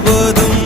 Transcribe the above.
முழுவதும்